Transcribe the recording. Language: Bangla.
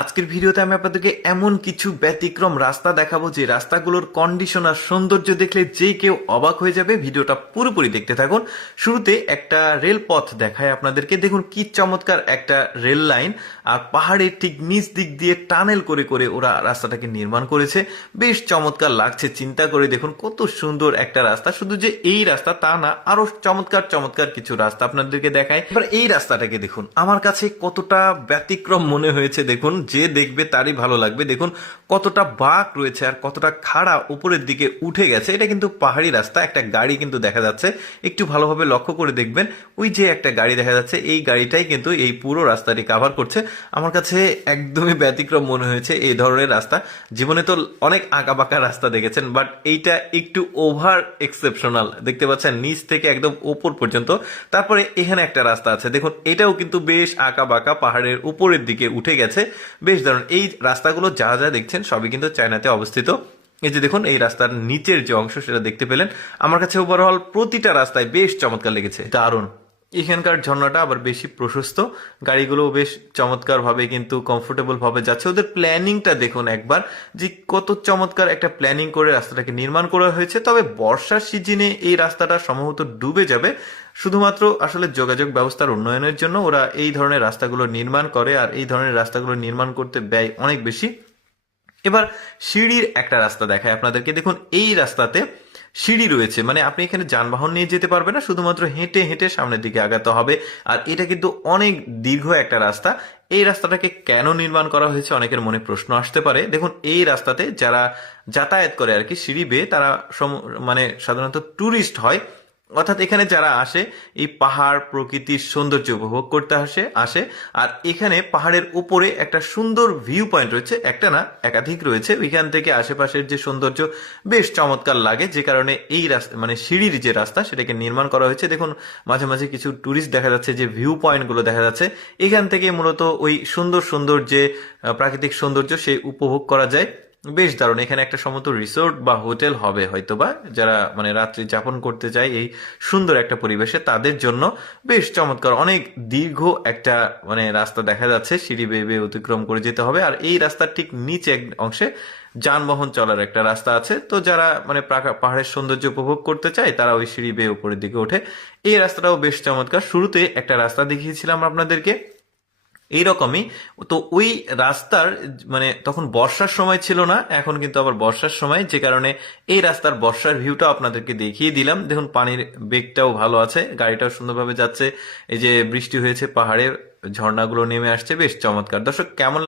আজকের ভিডিওতে আমি আপনাদেরকে এমন কিছু ব্যতিক্রম রাস্তা দেখাবো যে রাস্তাগুলোর কন্ডিশন আর সৌন্দর্য দেখলে যে কেউ অবাক হয়ে যাবে। ভিডিওটা পুরোপুরি দেখতে থাকুন। শুরুতে একটা রেলপথ দেখায় আপনাদেরকে। দেখুন কি চমৎকার একটা রেল লাইন, আর পাহাড়ের ঠিক নিচ দিক দিয়ে টানেল করে করে ওরা রাস্তাটাকে নির্মাণ করেছে। বেশ চমৎকার লাগছে, চিন্তা করে দেখুন কত সুন্দর একটা রাস্তা। শুধু যে এই রাস্তা তা না, আরো চমৎকার চমৎকার কিছু রাস্তা আপনাদেরকে দেখায়। এবার এই রাস্তাটাকে দেখুন, আমার কাছে কতটা ব্যতিক্রম মনে হয়েছে। দেখুন, যে দেখবে তারই ভালো লাগবে। দেখুন কতটা বাঁক রয়েছে আর কতটা খাড়া উপরের দিকে উঠে গেছে। এটা কিন্তু পাহাড়ি রাস্তা। একটা গাড়ি কিন্তু দেখা যাচ্ছে, একটু ভালোভাবে লক্ষ্য করে দেখবেন। ওই যে একটা গাড়ি দেখা যাচ্ছে, এই গাড়িটাই কিন্তু এই পুরো রাস্তাটি কাভার করছে। আমার কাছে একদমই ব্যতিক্রম মনে হয়েছে এই ধরনের রাস্তা। জীবনে তো অনেক আঁকা বাঁকা রাস্তা দেখেছেন, বাট এইটা একটু ওভার এক্সেপশনাল। দেখতে পাচ্ছেন নিচ থেকে একদম ওপর পর্যন্ত। তারপরে এখানে একটা রাস্তা আছে, দেখুন এটাও কিন্তু বেশ আঁকা বাঁকা, পাহাড়ের উপরের দিকে উঠে গেছে। বেশ দারুণ। এই রাস্তাগুলো যা যা দেখছেন সবই কিন্তু চায়নাতে অবস্থিত। এই যে দেখুন, এই রাস্তার নিচের যে অংশ সেটা দেখতে পেলেন। আমার কাছে ওভারঅল প্রতিটা রাস্তায় বেশ চমৎকার লেগেছে, দারুণ। এখানকার ঝর্ণাটা আবার বেশি প্রশস্ত, গাড়িগুলো বেশ চমৎকার ভাবে কিন্তু কমফোর্টেবল ভাবে যাচ্ছে। ওদের প্ল্যানিংটা দেখুন একবার, যে কত চমৎকার একটা প্ল্যানিং করে রাস্তাটাকে নির্মাণ করা হয়েছে। তবে বর্ষার সিজনে এই রাস্তাটা সম্ভবত ডুবে যাবে। শুধুমাত্র আসলে যোগাযোগ ব্যবস্থার উন্নয়নের জন্য ওরা এই ধরনের রাস্তাগুলো নির্মাণ করে, আর এই ধরনের রাস্তাগুলো নির্মাণ করতে ব্যয় অনেক বেশি। এবার সিঁড়ির একটা রাস্তা দেখায় আপনাদেরকে। দেখুন এই রাস্তাতে সিঁড়ি রয়েছে, মানে আপনি এখানে যানবাহন নিয়ে যেতে পারবেন না, শুধুমাত্র হেঁটে হেঁটে সামনের দিকে আগাতে হবে। আর এটা কিন্তু অনেক দীর্ঘ একটা রাস্তা। এই রাস্তাটাকে কেন নির্মাণ করা হয়েছে অনেকের মনে প্রশ্ন আসতে পারে। দেখুন এই রাস্তাতে যারা যাতায়াত করে আর কি সিঁড়ি বেয়ে, তারা মানে সাধারণত ট্যুরিস্ট হয়। অর্থাৎ এখানে যারা আসে এই পাহাড় প্রকৃতির সৌন্দর্য উপভোগ করতে আসে। আর এখানে পাহাড়ের উপরে একটা সুন্দর ভিউ পয়েন্ট রয়েছে, একটা না একাধিক রয়েছে। ওইখান থেকে আশেপাশের যে সৌন্দর্য বেশ চমৎকার লাগে, যে কারণে এই রাস্তা মানে সিঁড়ির যে রাস্তা সেটাকে নির্মাণ করা হয়েছে। দেখুন মাঝে মাঝে কিছু টুরিস্ট দেখা যাচ্ছে, যে ভিউ পয়েন্ট গুলো দেখা যাচ্ছে। এখান থেকে মূলত ওই সুন্দর সুন্দর যে প্রাকৃতিক সৌন্দর্য সেই উপভোগ করা যায়। বেশ দারুণ। এখানে একটা সমস্ত রিসোর্ট বা হোটেল হবে হয়তোবা, যারা মানে রাত্রি যাপন করতে চায় এই সুন্দর একটা পরিবেশে, তাদের জন্য বেশ চমৎকার। অনেক দীর্ঘ একটা মানে রাস্তা দেখা যাচ্ছে, সিঁড়ি বেয়ে বেয়ে অতিক্রম করে যেতে হবে। আর এই রাস্তার ঠিক নিচে এক অংশে যানবাহন চলার একটা রাস্তা আছে। তো যারা মানে পাহাড়ের সৌন্দর্য উপভোগ করতে চায় তারা ওই সিঁড়ি বেয়ে উপরের দিকে ওঠে। এই রাস্তাটাও বেশ চমৎকার। শুরুতে একটা রাস্তা দেখিয়েছিলাম আপনাদেরকে এইরকমই। তো ওই রাস্তার মানে তখন বর্ষার সময় ছিল না, এখন কিন্তু আবার বর্ষার সময়, যে কারণে এই রাস্তার বর্ষার ভিউটা আপনাদেরকে দেখিয়ে দিলাম। দেখুন পানির বেগটাও ভালো আছে, গাড়িটাও সুন্দরভাবে যাচ্ছে। এই যে বৃষ্টি হয়েছে, পাহাড়ে ঝর্ণাগুলো নেমে আসছে, বেশ চমৎকার। দর্শক কেমন